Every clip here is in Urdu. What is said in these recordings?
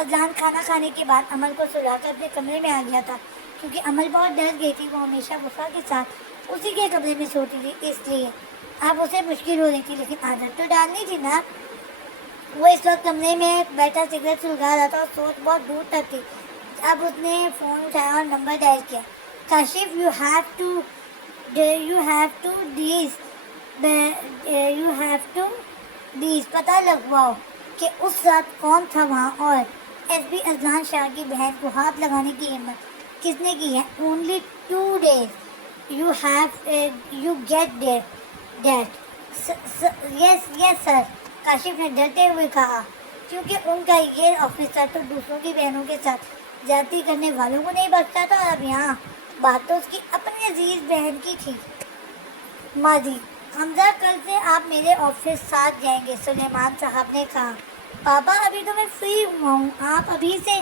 اذان کھانا کھانے کے بعد عمل کو سلا کر اپنے کمرے میں آ گیا تھا، کیونکہ عمل بہت ڈر گئی تھی۔ وہ ہمیشہ وفا کے ساتھ اسی کے کمرے میں سوتی تھی، اس لیے اب اسے مشکل ہو رہی تھی، لیکن عادت تو ڈالنی تھی نا۔ وہ اس وقت کمرے میں بیٹھا سگریٹ سلگا رہا تھا اور سوچ بہت دور تک تھی۔ اب اس نے فون اٹھایا اور نمبر ڈائل کیا۔ Kashif, you have two days پتہ لگواؤ کہ اس رات کون تھا وہاں، اور ایس پی اذلان شاہ کی بہن کو ہاتھ لگانے کی ہمت کس نے کی ہے؟ Only 2 days. You get that? Yes sir, Kashif نے ڈرتے ہوئے کہا، کیونکہ ان کا یہ آفیسر تو دوسروں کی بہنوں کے ساتھ زیادتی کرنے والوں کو نہیں بخشتا تھا۔ اب یہاں بات تو اس کی اپنی عزیز بہن کی تھی۔ ماضی: حمزہ، کل سے آپ میرے آفس ساتھ جائیں گے، سلیمان صاحب نے کہا۔ پاپا، ابھی تو میں فری ہوا ہوں، آپ ابھی سے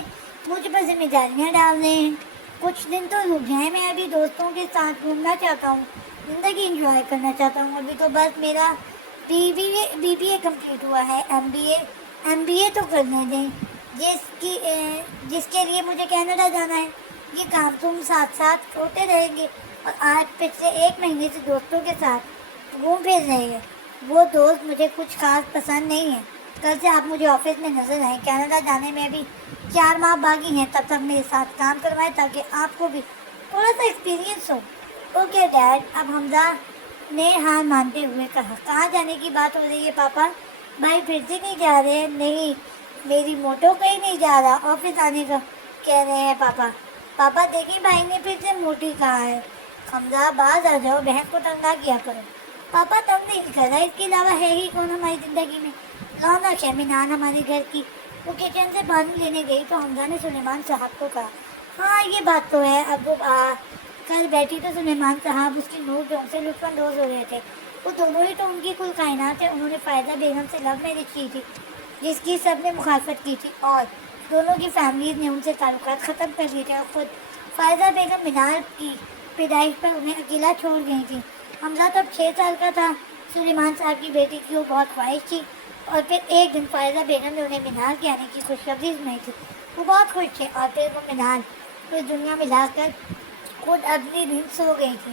مجھ پر ذمہ داریاں ڈال رہے ہیں۔ کچھ دن تو رک جائیں، میں ابھی دوستوں کے ساتھ گھومنا چاہتا ہوں، زندگی انجوائے کرنا چاہتا ہوں۔ ابھی تو بس میرا بی بی اے کمپلیٹ ہوا ہے، ایم بی اے تو کرنے دیں، جس کے لیے مجھے کینیڈا جانا ہے۔ یہ کام تم ساتھ ساتھ ہوتے رہیں گے، اور آج پچھلے 1 مہینے سے دوستوں کے ساتھ گھوم پھر رہے ہیں۔ وہ دوست مجھے کچھ خاص پسند نہیں ہے۔ کل سے آپ مجھے آفس میں نظر آئیں۔ کینیڈا جانے میں بھی 4 ماہ باقی ہیں، تب تک میرے ساتھ کام کروائیں تاکہ آپ کو بھی تھوڑا سا ایکسپیرینس ہو۔ اوکے ڈیڈ، اب حمزہ نے ہار مانتے ہوئے کہا۔ کہاں جانے کی بات ہو رہی ہے پاپا؟ بھائی پھر سے نہیں جا رہے ہیں؟ نہیں، میری موٹو کہیں نہیں جا رہا، آفس آنے کا کہہ رہے ہیں پاپا۔ پاپا دیکھیں، بھائی نے پھر سے موٹی کہا ہے۔ حمزہ، باز آ جاؤ، بہن کو تنگ نہ کیا کرو۔ پاپا تنگ نہیں کر رہا، اس کے علاوہ ہے ہی کون ہماری زندگی میں؟ رونق ہے مینان ہمارے گھر کی۔ وہ کچن سے پانی لینے گئی تو حمزہ نے سلیمان صاحب کو کہا۔ ہاں یہ بات تو ہے، اب وہ کل بیٹھی تو سلیمان صاحب اس کی نوک جھونک سے لطف اندوز ہو رہے تھے۔ وہ دونوں ہی تو ان کی کل کائنات ہے۔ انہوں نے فائزہ بیگم سے لو میرج کی تھی، جس کی سب نے مخالفت کی تھی، اور دونوں کی فیملیز نے ان سے تعلقات ختم کر لیے تھے، اور خود فائزہ بیگم مینار کی پیدائش پر انہیں اکیلا چھوڑ گئی تھی۔ حمزہ تب 6 سال کا تھا۔ سلیمان صاحب کی بیٹی کی وہ بہت خواہش تھی، اور پھر ایک دن فائزہ بیگم نے انہیں مینار کے آنے کی خوشخبری سنائی تھی۔ وہ بہت خوش تھے، اور پھر وہ مینار کو دنیا میں لا کر خود اگلی دن سو گئی تھی۔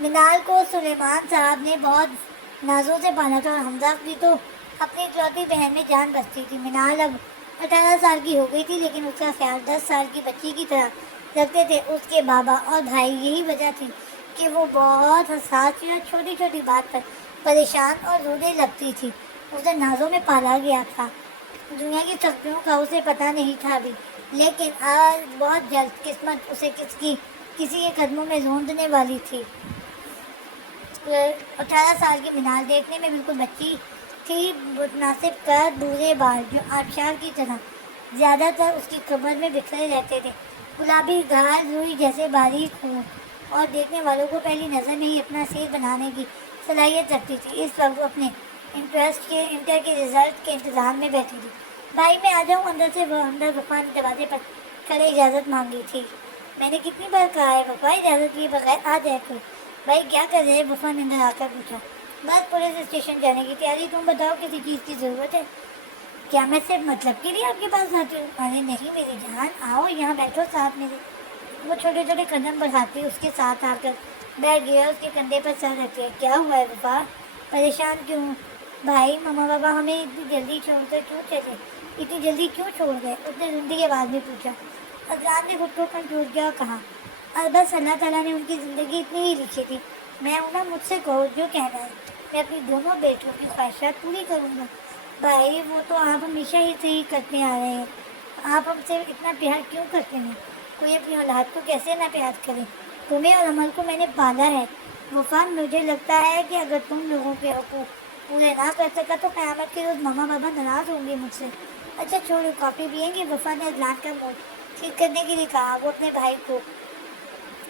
مینار کو سلیمان صاحب نے بہت نازوں سے پالا تھا، اور حمزہ کی تو اپنی اکلوتی بہن میں جان بستی تھی۔ مینار اب 18 سال کی ہو گئی تھی، لیکن اس کا خیال 10 سال کی بچی کی طرح رکھتے تھے اس کے بابا اور بھائی۔ یہی وجہ تھی کہ وہ بہت حساس تھی اور چھوٹی چھوٹی بات پر پریشان اور رونے لگتی تھی۔ اسے نازوں میں پالا گیا تھا، دنیا کی سختیوں کا اسے پتہ نہیں تھا ابھی، لیکن آج بہت جلد قسمت اسے کسی کے قدموں میں روندنے والی تھی۔ 18 سال کی مینار دیکھنے میں بالکل بچی تھی، متناسب قد، بھورے بال جو آبشار کی طرح زیادہ تر اس کی کمر میں بکھرے رہتے تھے، گلابی گال، روئی جیسے باریک ہوں، اور دیکھنے والوں کو پہلی نظر میں ہی اپنا سیر بنانے کی صلاحیت رکھتی تھی۔ اس وقت وہ اپنے انٹر کے رزلٹ کے انتظار میں بیٹھی تھی۔ بھائی میں آ جاؤں اندر سے؟ وہ اندر وفا نے دروازے پر کھڑے اجازت مانگی تھی۔ میں نے کتنی بار کہا ہے وفا اجازت لیے بغیر آ جائے کرو۔ بھائی کیا کر رہے ہیں؟ وفا نے اندر آ کر پوچھا۔ بس پولیس اسٹیشن جانے کی تیاری، تم بتاؤ کسی چیز کی ضرورت ہے کیا؟ میں صرف مطلب کے لیے آپ کے پاس آتی ہوں۔ ارے نہیں میری جان، آؤ یہاں بیٹھو ساتھ میرے۔ وہ چھوٹے چھوٹے قدم بڑھاتی اس کے ساتھ آ کر بیٹھ گیا، اس کے کندھے پر سر رکھے۔ کیا ہوا ہے وفا؟ پریشان کیوں؟ بھائی ماما بابا ہمیں اتنی جلدی چھوڑ کر کیوں چلے؟ اتنی جلدی کیوں چھوڑ گئے؟ اس نے زندگی آواز میں پوچھا۔ اذلان نے خود کو کنٹرول کیا اور کہا، بس اللہ تعالیٰ نے ان کی زندگی اتنی ہی لکھی تھی، میں انہیں مجھ سے کہو جو کہنا ہے، میں اپنی دونوں بیٹوں کی خواہشات پوری کروں گا۔ بھائی وہ تو آپ ہمیشہ ہی سے ہی کرتے آ رہے ہیں، آپ ہم سے اتنا پیار کیوں کرتے ہیں؟ کوئی اپنی اولاد کو کیسے نہ پیار کرے؟ تمہیں اور عمل کو میں نے پالا ہے وفا، مجھے لگتا ہے کہ اگر تم لوگوں کے حقوق پورے نہ کر سکا تو قیامت کے روز ماما بابا ناراض ہوں گے مجھ سے۔ اچھا چھوڑو، کافی پئیں گے؟ وفا نے اذلان کا موڈ ٹھیک کرنے کے لیے کہا۔ وہ اپنے بھائی کو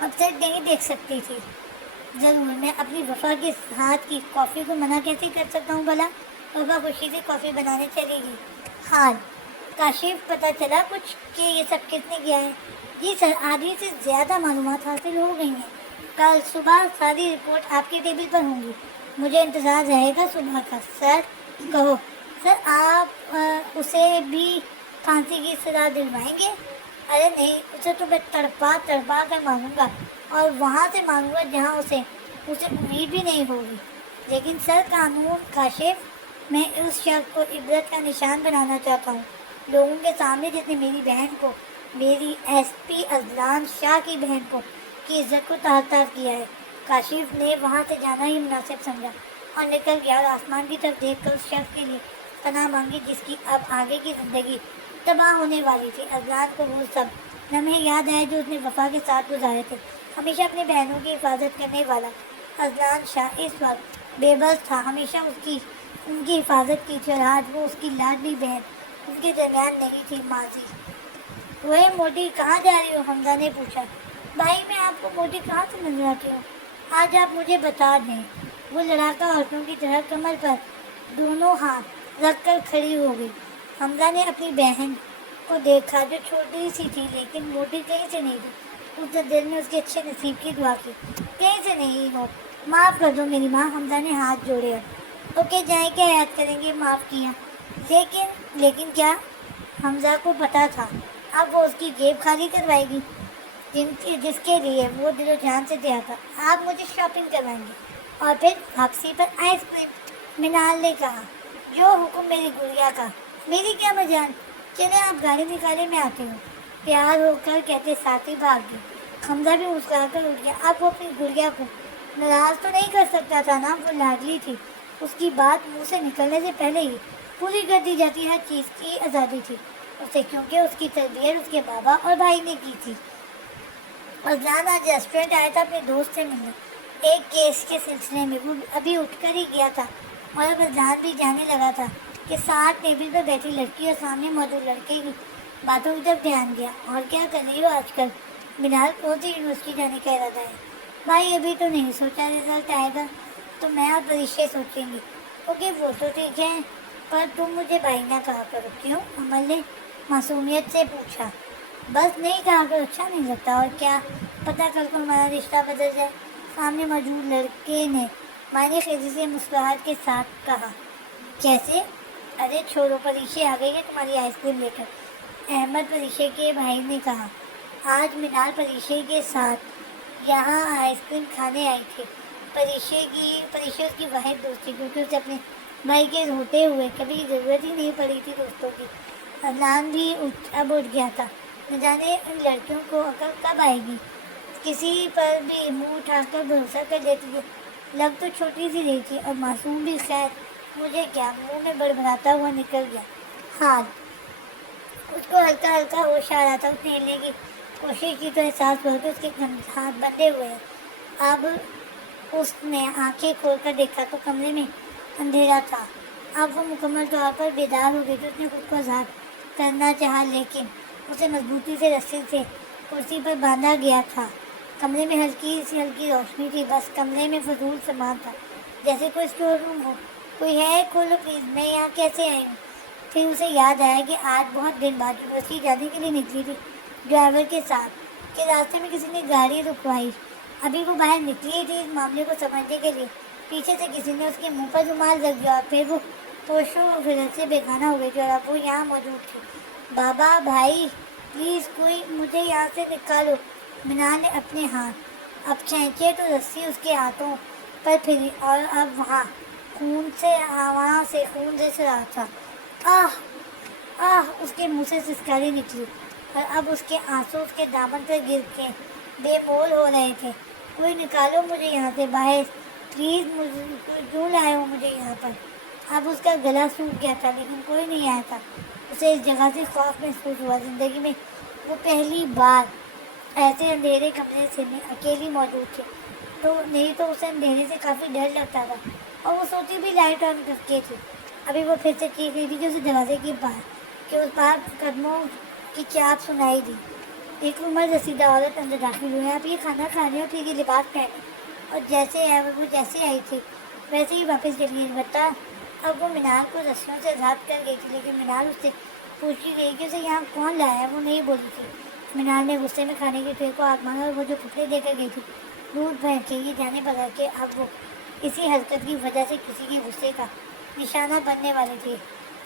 اکثر نہیں دیکھ سکتی تھی۔ ضرور، میں اپنی وفا کے ہاتھ کی کافی کو منع کیسے کر سکتا ہوں بھلا؟ وفا خوشی سے کافی بنانے چلے گی۔ حال کاشف، پتہ چلا کچھ کہ یہ سب کس نے کیا ہے؟ جی سر، آدھی سے زیادہ معلومات حاصل ہو گئی ہیں، کل صبح ساری رپورٹ آپ کے ٹیبل پر ہوں گی، مجھے انتظار رہے گا صبح کا۔ سر کہو۔ سر آپ اسے بھی پھانسی کی سزا دلوائیں گے؟ ارے نہیں، اسے تو میں تڑپا تڑپا کر ماروں گا، اور وہاں سے ماروں گا جہاں اسے امید بھی نہیں ہوگی۔ لیکن سر قانون کاشف، میں اس شخص کو عبرت کا نشان بنانا چاہتا ہوں، لوگوں کے سامنے جس نے میری بہن کو، میری ایس پی اذلان شاہ کی بہن کو کی عزت کو تار تار کیا ہے۔ کاشف نے وہاں سے جانا ہی مناسب سمجھا اور نکل گیا، اور آسمان کی طرف دیکھ کر اس شخص کے لیے پناہ مانگی جس کی اب آگے کی زندگی تباہ ہونے والی تھی۔ اذلان کو وہ سب لمحے یاد آئے جو اس نے وفا کے ساتھ گزارے تھے، ہمیشہ اپنی بہنوں کی حفاظت کرنے والا اذلان شاہ اس وقت بے بس تھا، ہمیشہ ان کی حفاظت کی تھی، اور آج وہ اس کی لاڈلی بہن ان کے درمیان نہیں تھی۔ ماضی وہ موٹی کہاں جا رہی ہو؟ حمزہ نے پوچھا۔ بھائی میں آپ کو موٹی کہاں سے نظر آتی ہوں؟ آج آپ مجھے بتا دیں۔ وہ لڑاکا عورتوں کی طرح کمر پر دونوں ہاتھ رکھ کر کھڑی ہو گئی۔ حمزہ نے اپنی بہن کو دیکھا جو چھوٹی سی تھی لیکن موٹی کہیں سے نہیں تھی۔ اس نے دل میں اس کے اچھے نصیب کی دعا کی۔ کہیں سے نہیں ہو، معاف کر دو میری ماں۔ حمزہ نے ہاتھ جوڑے۔ اوکے جائیں، کیا یاد کریں گے، معاف کیا۔ لیکن کیا؟ حمزہ کو پتا تھا اب وہ اس کی جیب خالی کروائے گی جس کے لیے وہ دل و جان سے دیا تھا۔ آپ مجھے شاپنگ کروائیں گے اور پھر واپسی پر آئس کریم، منال نے کہا۔ جو حکم میری گڑیا کا۔ میری کیا مجال، چلے آپ گاڑی نکالے، میں آتی ہوں، پیار ہو کر کہتے ساتھی بھاگ گئے۔ حمزہ بھی مسکرا کر اٹھ گیا۔ اب وہ اپنی گڑیا کو ناراض تو نہیں کر سکتا تھا نا، وہ لاڈلی تھی، اس کی بات منہ سے نکلنے سے پہلے ہی پوری کر دی جاتی، ہر چیز کی آزادی تھی اسے، کیونکہ اس کی تربیت اس کے بابا اور بھائی نے کی تھی۔ اذلان آج ریسٹورینٹ آیا تھا اپنے دوست سے ملنے، ایک کیس کے سلسلے میں۔ وہ ابھی اٹھ کر ہی گیا تھا، اور اب اذلان بھی جانے لگا تھا کہ ساتھ ٹیبل پر بیٹھی لڑکی اور سامنے موجود لڑکے کی باتوں کی طرف دھیان گیا۔ اور کیا کر رہی ہو آج کل؟ منال کون سی یونیورسٹی جانے کا ارادہ ہے؟ بھائی ابھی تو نہیں سوچا، رزلٹ آئے گا تو میں اور پریشے سوچیں گی۔ اوکے وہ تو ٹھیک ہے، پر تم مجھے بھائی نہ کہا کرو۔ کیوں؟ عمل نے معصومیت سے پوچھا۔ بس نہیں کہا کرو، اچھا نہیں لگتا۔ اور کیا پتہ کل کو ہمارا رشتہ بدل جائے۔ سامنے موجود لڑکے نے معنی خیزی سے مسکراہٹ کے ساتھ کہا۔ کیسے؟ ارے چھوڑو، پریشے آ گئی ہے تمہاری آئس کریم لے کر، احمد پریشے کے بھائی نے کہا۔ آج منال پریشے کے ساتھ یہاں آئس کریم کھانے آئی تھی۔ پریشے اس کی واحد دوست تھی، کیونکہ اسے اپنے بھائی کے ہوتے ہوئے کبھی ضرورت ہی نہیں پڑی تھی دوستوں کی۔ اذلان بھی اب اٹھ گیا تھا۔ نہ جانے ان لڑکیوں کو عقل کب آئے گی، کسی پر بھی منہ اٹھا کر بھروسہ کر لیتی تھی۔ لگ تو چھوٹی سی رہی تھی اور معصوم بھی، خیر مجھے کیا، منہ میں بڑبڑاتا ہوا نکل گیا۔ حال اس کو ہلکا ہلکا ہوش آ رہا تھا، اس نے ہلنے کی کوشش کی تو احساس ہوا کہ اس کے ہاتھ بندھے ہوئے ہیں۔ اب اس نے آنکھیں کھول کر دیکھا تو کمرے میں اندھیرا تھا۔ اب وہ مکمل طور پر بیدار ہو گئی تھی۔ اس نے خود کو آزاد کرنا چاہا لیکن اسے مضبوطی سے رسی سے کرسی پر باندھا گیا تھا۔ کمرے میں ہلکی روشنی تھی، بس کمرے میں فضول سامان تھا، جیسے کوئی اسٹور روم ہو۔ کوئی ہے؟ کھولو پلیز، میں یہاں کیسے آئی ہوں؟ پھر اسے یاد آیا کہ آج بہت دن بعد یونیورسٹی جانے کے لیے نکلی تھی ڈرائیور کے ساتھ، کہ راستے میں کسی نے گاڑی رکوائی۔ ابھی وہ باہر نکلی تھی اس معاملے کو سمجھنے کے لیے، پیچھے سے کسی نے اس کے منہ پر رومال رکھ دیا، اور پھر وہ ہوشوں و خیال سے بیگانہ ہو گئی تھی، اور اب وہ یہاں موجود تھی۔ بابا، بھائی، پلیز کوئی مجھے یہاں سے نکالو۔ منال نے اپنے ہاتھ اب کھینچے تو رسی اس کے ہاتھوں پر پھری، اور اب وہاں سے خون جیسے رہا تھا۔ اس کے منہ سے سسکاری نکلی، اور اب اس کے آنسو اس کے دامن پر گر کے بے مول ہو رہے تھے۔ کوئی نکالو مجھے یہاں سے باہر، پلیز، کیوں لائے ہو مجھے یہاں پر؟ اب اس کا گلا سوکھ گیا تھا لیکن کوئی نہیں آیا تھا۔ اسے اس جگہ سے خوف محسوس ہوا۔ زندگی میں وہ پہلی بار ایسے اندھیرے کمرے سے میں اکیلی موجود تھی، تو اسے اندھیرے سے کافی ڈر لگتا تھا، اور وہ سوتی بھی لائٹ آن کر کے تھی۔ ابھی وہ پھر سے چیخ رہی تھی کہ اسے دروازے کے اس پار قدموں کی چاپ سنائی دی۔ ایک عمر رسیدہ عورت اندر داخل ہوئی۔ آپ یہ کھانا کھانے اور پھر یہ لباس پہنے، اور وہ جیسے آئی تھی ویسے ہی واپس چلی گئی۔ البتہ اب وہ منال کو رسیوں سے آزاد کر گئی تھی، لیکن منال اس سے پوچھی گئی کہ اسے یہاں کون لایا ہے، وہ نہیں بولی تھی۔ منال نے غصے میں کھانے کے ٹرے کو آگ مارا، اور وہ جو کپڑے دے کر گئی تھی دودھ پھینک کے یہ جانے پڑا کہ اب وہ اسی حرکت کی وجہ سے کسی کے غصے کا نشانہ بننے والی تھی۔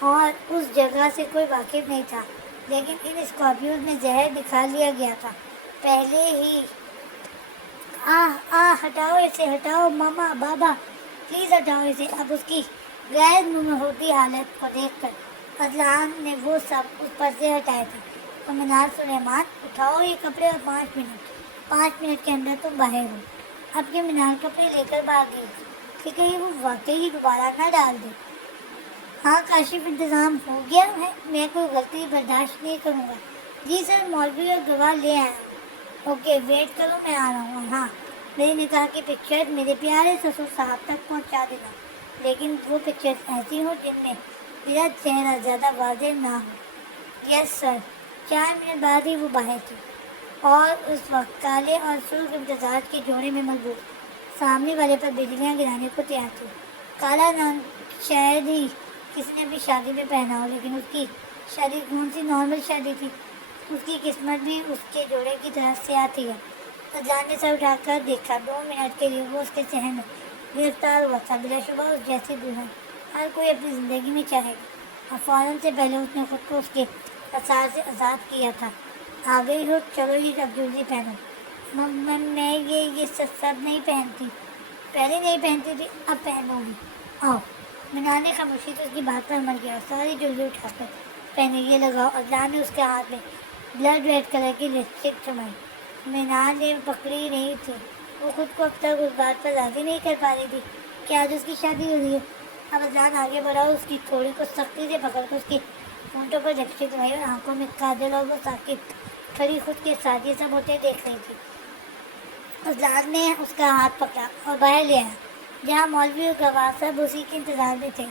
اور اس جگہ سے کوئی واقف نہیں تھا، لیکن ان اسکارپیوز میں زہر دکھا لیا گیا تھا پہلے ہی۔ ہٹاؤ اسے، ہٹاؤ ماما، بابا پلیز ہٹاؤ اسے۔ اب اس کی غیر ہوتی حالت کو دیکھ کر اذلان نے وہ سب اس پر سے ہٹائے تھے۔ تو منال سلیمان، اٹھاؤ یہ کپڑے اور 5 منٹ کے اندر تم باہر ہو۔ اب کے منال کپڑے لے کر بھاگ گئی کہ کہیں وہ واقعی دوبارہ نہ ڈال دے۔ ہاں کاشف، انتظام ہو گیا ہے، میں کوئی غلطی برداشت نہیں کروں گا۔ جی سر، مولوی اور گواہ لے آیا ہوں۔ اوکے ویٹ کرو، میں آ رہا ہوں۔ ہاں، میری نکاح کی پکچر میرے پیارے سسر صاحب تک پہنچا دینا، لیکن وہ پکچر ایسی ہو جن میں میرا چہرہ زیادہ واضح نہ ہو۔ یس سر۔ 4 منٹ بعد ہی وہ باہر تھی اور اس وقت کالے اور سرخ امتزاج کے جوڑے میں ملبوس سامنے والے پر بجلیاں گرانے کو تیار تھی۔ کالا رنگ شاید ہی کسی نے بھی شادی میں پہنا ہو، لیکن اس کی شادی کون سی نارمل شادی تھی؟ اس کی قسمت بھی اس کے جوڑے کی طرح سے آتی ہے۔ اذلان نے سر اٹھا کر دیکھا۔ 2 منٹ کے لیے وہ اس کے صحن میں گرفتار ہوا تھا۔ بلا شبہ اس جیسی دلہن ہر کوئی اپنی زندگی میں چاہے گا، اور فوراً سے پہلے اس نے خود کو اس کے اثار سے آزاد کیا تھا۔ آ گئی ہو، چلو یہ اب جلدی پہنو۔ میں یہ سب نہیں پہنتی، پہلے نہیں پہنتی تھی، اب پہنوں گی۔ آؤ۔ منال نے خاموشی سے اس کی بات پر عمل کیا، ساری جلدی اٹھا کر پہنے، یہ لگاؤ۔ اذلان نے اس کے ہاتھ میں بلڈ ریڈ کلر کی لپسٹک تھمائی۔ منال نے پکڑی نہیں تھی، وہ خود کو اب تک اس بات پر راضی نہیں کر پا رہی تھی کہ آج اس کی شادی ہو رہی ہے۔ اب اذلان آگے بڑھا، اس کی تھوڑی کو سختی سے پکڑ کر اس کے ہونٹوں پر لپسٹک لگائی اور آنکھوں میں کاجل، اور وہ ساکت کھڑی خود کے ساتھ یہ سب ہوتے دیکھ رہی تھی۔ اذلان نے اس کا ہاتھ پکڑا اور باہر لے آیا، جہاں مولوی اور گواہ سب اسی کے انتظار میں تھے۔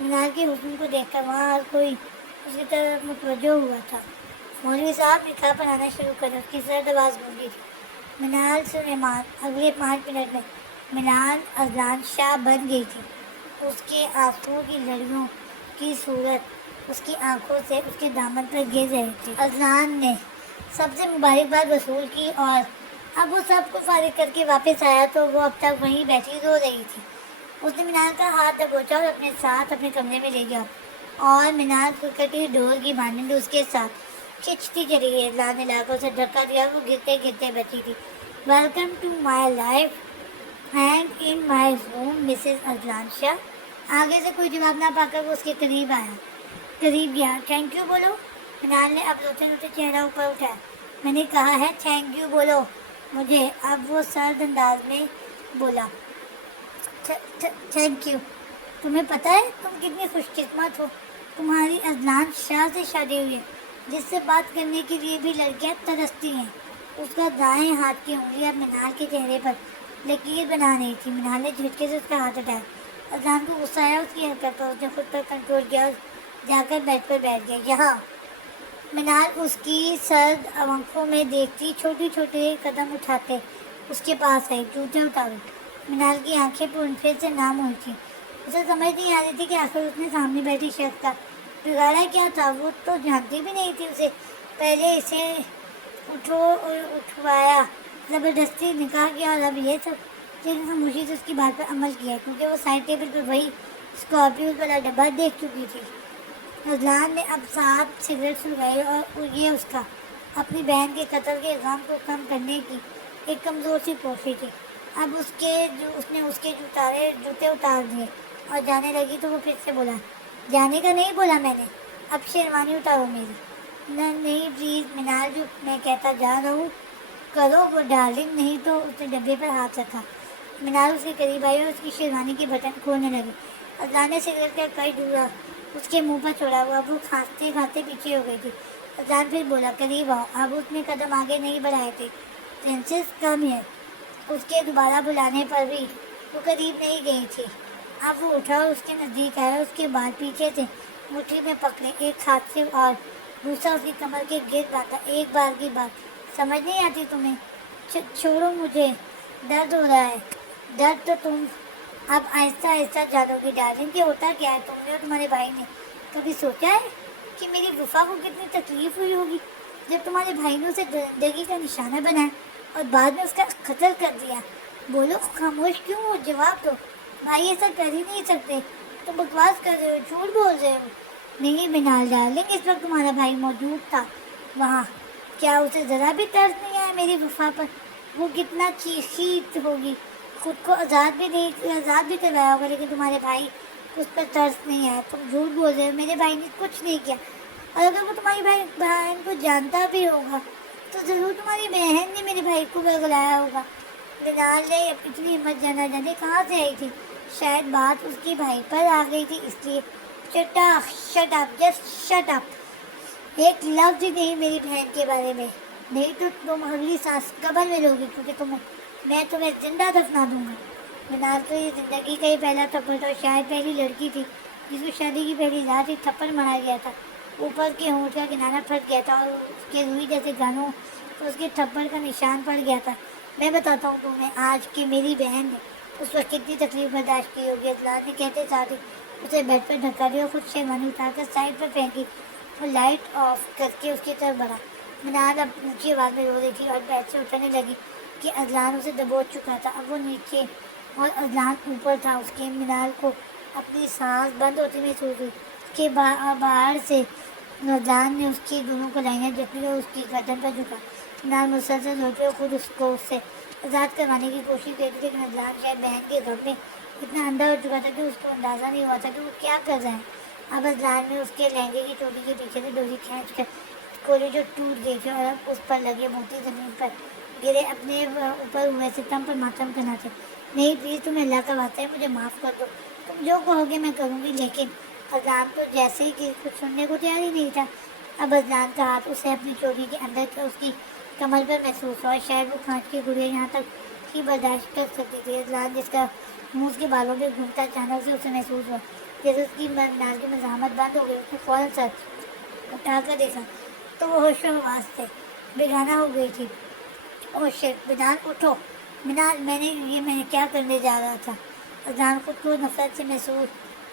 منال کے حسن کو دیکھ کر وہاں ہر کوئی اس کی طرف متوجہ ہوا تھا۔ مولوی صاحب، نکاح پڑھانا شروع کریں، اس کی سرد آواز گونجی تھی۔ منال سلیمان۔ اگلے 5 منٹ میں منال اذلان شاہ بن گئی تھی۔ اس کے آنسوؤں کی لڑیوں کی صورت اس کی آنکھوں سے اس کے دامن پر گر رہی تھی۔ اذلان نے سب سے مبارکباد وصول کی اور اب وہ سب کو فارغ کر کے واپس آیا تو وہ اب تک وہیں بیٹھی رو رہی تھی۔ اس نے منال کا ہاتھ دبوچا اور اپنے ساتھ اپنے کمرے میں لے گیا، اور منال کرکٹی ڈور کی مانند اس کے ساتھ کھنچتی چلی گئی۔ اذلان نے لاکھوں سے دھکا دیا، وہ گرتے گرتے بچی تھی۔ Welcome to my life and in my room Mrs Azlan Shah. آگے سے کوئی جواب نہ پا کر وہ اس کے قریب گیا۔ تھینک یو بولو۔ منال نے اب روتے روتے چہرہ اوپر اٹھایا۔ میں نے کہا ہے تھینک یو بولو مجھے۔ اب وہ سرد انداز میں بولا، تھینک یو۔ تمہیں پتہ ہے تم کتنی خوش قسمت ہو، تمہاری اذلان شاہ سے شادی ہوئی ہے، جس سے بات کرنے کے لیے بھی لڑکیاں ترستی ہیں۔ اس کا دائیں ہاتھ کی انگلیاں منال کے چہرے پر لکیر بنا رہی تھی۔ منال نے جھٹکے سے اس کا ہاتھ ہٹایا۔ اذلان کو غصہ آیا اس کی حرکت پر، اس نے خود پر کنٹرول کیا اور جا کر بیڈ پر بیٹھ گیا۔ یہاں منال اس کی سرد آنکھوں میں دیکھتی چھوٹے چھوٹے قدم اٹھاتے اس کے پاس آئی۔ جوتے اتارو۔ منال کی آنکھیں پھر سے نام ہوئی تھیں۔ اسے سمجھ نہیں آ رہی تھی کہ آخر اس نے سامنے بیٹھی شخص کا بگاڑا کیا تھا۔ وہ تو جانتی بھی نہیں تھی اسے۔ پہلے اسے اٹھوایا، زبردستی نکاح کیا، اور اب یہ سب۔ لیکن خاموشی سے اس کی بات پر عمل کیا، کیونکہ وہ سائڈ ٹیبل پر وہی اسکارپیو والا ڈبہ دیکھ چکی تھی۔ اذلان نے اب 7 سگریٹ سلگائی، اور یہ اس کا اپنی بہن کے قتل کے الزام کو کم کرنے کی ایک کمزور سی کوشش تھی۔ اب اس نے اس کے جوتے اتار دیے اور جانے لگی تو وہ پھر سے بولا، جانے کا نہیں بولا میں نے، اب شیروانی اتارو میری۔ نہیں پلیز منال، جو میں کہتا جا رہا ہوں کرو وہ ڈارلنگ، نہیں تو۔ اس نے ڈبے پر ہاتھ رکھا۔ منال اس کے قریب آئی اور اس کی شیروانی کے بٹن کھولنے لگی۔ اذلان نے سگریٹ کا کئی ڈورا اس کے منہ پر چھوڑا ہوا، وہ کھانستے کھانستے پیچھے ہو گئی تھی۔ اذلان پھر بولا، قریب آؤ۔ اب اس نے قدم آگے نہیں بڑھائے تھے۔ پرنسس کم ہے۔ اس کے دوبارہ بلانے پر بھی وہ قریب نہیں گئی تھی۔ اب وہ اٹھا اور اس کے نزدیک آیا، اس کے بال پیچھے سے مٹھی میں پکڑے، ایک ہاتھ سے اور دوسرا اس کی کمر کے گرد باندھا۔ ایک بار کی بات سمجھ نہیں آتی تمہیں؟ چھوڑو مجھے، درد ہو رہا ہے۔ درد تو تم اب آہستہ آہستہ جانو گی ڈارلنگ کہ ہوتا کیا ہے۔ تم نے اور تمہارے بھائی نے کبھی سوچا ہے کہ میری وفا کو کتنی تکلیف ہوئی ہوگی جب تمہارے بھائی نے اسے درندگی کا نشانہ بنایا اور بعد میں اس کا قتل کر دیا؟ بولو، خاموش کیوں ہو؟ جواب دو۔ بھائی ایسا کر ہی نہیں سکتے، تم بکواس کر رہے ہو، جھوٹ بول رہے ہو۔ نہیں بنال ڈارلنگ، اس وقت تمہارا بھائی موجود تھا وہاں، کیا اسے ذرا بھی ترس نہیں آیا میری وفا پر؟ وہ کتنا چیخی ہوگی، خود کو آزاد بھی کروایا ہوگا، لیکن تمہارے بھائی اس پر ترس نہیں آیا۔ تم جھوٹ بول رہے ہو، میرے بھائی نے کچھ نہیں کیا، اور اگر وہ تمہاری بہن کو جانتا بھی ہوگا تو ضرور تمہاری بہن نے میرے بھائی کو برگلایا ہوگا۔ بنال نے اتنی ہمت جانا جانے کہاں سے آئی تھی، شاید بات اس کے بھائی پر آ گئی تھی اس لیے۔ Shut up, just shut up, ایک لفظ ہی نہیں میری بہن کے بارے میں، نہیں تو تم اگلی سانس قبر میں لوگی، کیونکہ میں تمہیں زندہ دفنا دوں گا۔ منال تو یہ زندگی کا ہی پہلا تھپڑ تھا، شاید پہلی لڑکی تھی جس کو شادی کی پہلی رات ہی تھپڑ مارا گیا تھا، اوپر کے ہونٹ کا کنارہ پھٹ گیا تھا اور اس کے روئی جیسے گانوں پر اس کے تھپڑ کا نشان پڑ گیا تھا۔ میں بتاتا ہوں تمہیں آج کہ میری بہن نے اس وقت کتنی تکلیف برداشت کی ہوگی۔ اطلاع نے کہتے ساتھ ہی اسے بیڈ پر دھکا دیا اور خود شیروانی اٹھا کر سائڈ پر پھینکی اور لائٹ آف کر کے اس کی طرف بڑھا۔ منال اب اونچی آواز میں رو رہی تھی اور بیڈ سے اٹھنے لگی کہ اذلان اسے دبوچ چکا تھا، اب وہ نیچے اور اذلان اوپر تھا اس کے۔ منال کو اپنی سانس بند ہوتی محسوس ہوئی کہ باہر سے اذلان نے اس کی دونوں کو لائنیں جکڑی اور اس کی گردن پر جھکا۔ منال مسلسل روتے اور خود اس کو اس سے آزاد کروانے کی کوشش کرتی تھی، لیکن اذلان شاید بہن کے غم میں اتنا اندھا ہو چکا تھا کہ اس کو اندازہ نہیں ہوا تھا کہ وہ کیا کر رہے ہیں۔ اب اذلان نے اس کے لہنگے کی چوٹی کے پیچھے سے ڈوری کھینچ کر کھولی جو ٹوٹ گئی تھی، اور اب اس پر لگے موتی زمین پر گرے اپنے اوپر ہوئے ستم پر ماتم کرنا تھے۔ نہیں پلیز، تمہیں اللہ کا واسطہ ہے، مجھے معاف کر دو، تم جو کہو گے میں کروں گی۔ لیکن اذلان تو جیسے ہی کہ کچھ سننے کو تیار ہی نہیں تھا۔ اب اذلان کا ہاتھ اسے اپنی چوٹی کے اندر کا اس کی کمر پر محسوس ہوا، شاید وہ کھانچ کی گڑیا یہاں تک ہی برداشت کر سکتی تھی۔ اذلان جس کا منہ اس کے بالوں پہ گھومتا، اچانک سے اسے محسوس ہوا جیسے اس کی منال کی مزاحمت بند ہو گئی۔ اس نے فوراً سر اٹھا کر دیکھا تو وہ ہوش و حواس سے بیگانہ ہو گئی تھی۔ او شٹ، منال اٹھو، منال، میں نے کیا کرنے جا رہا تھا۔ اذلان خود کو نفرت سے محسوس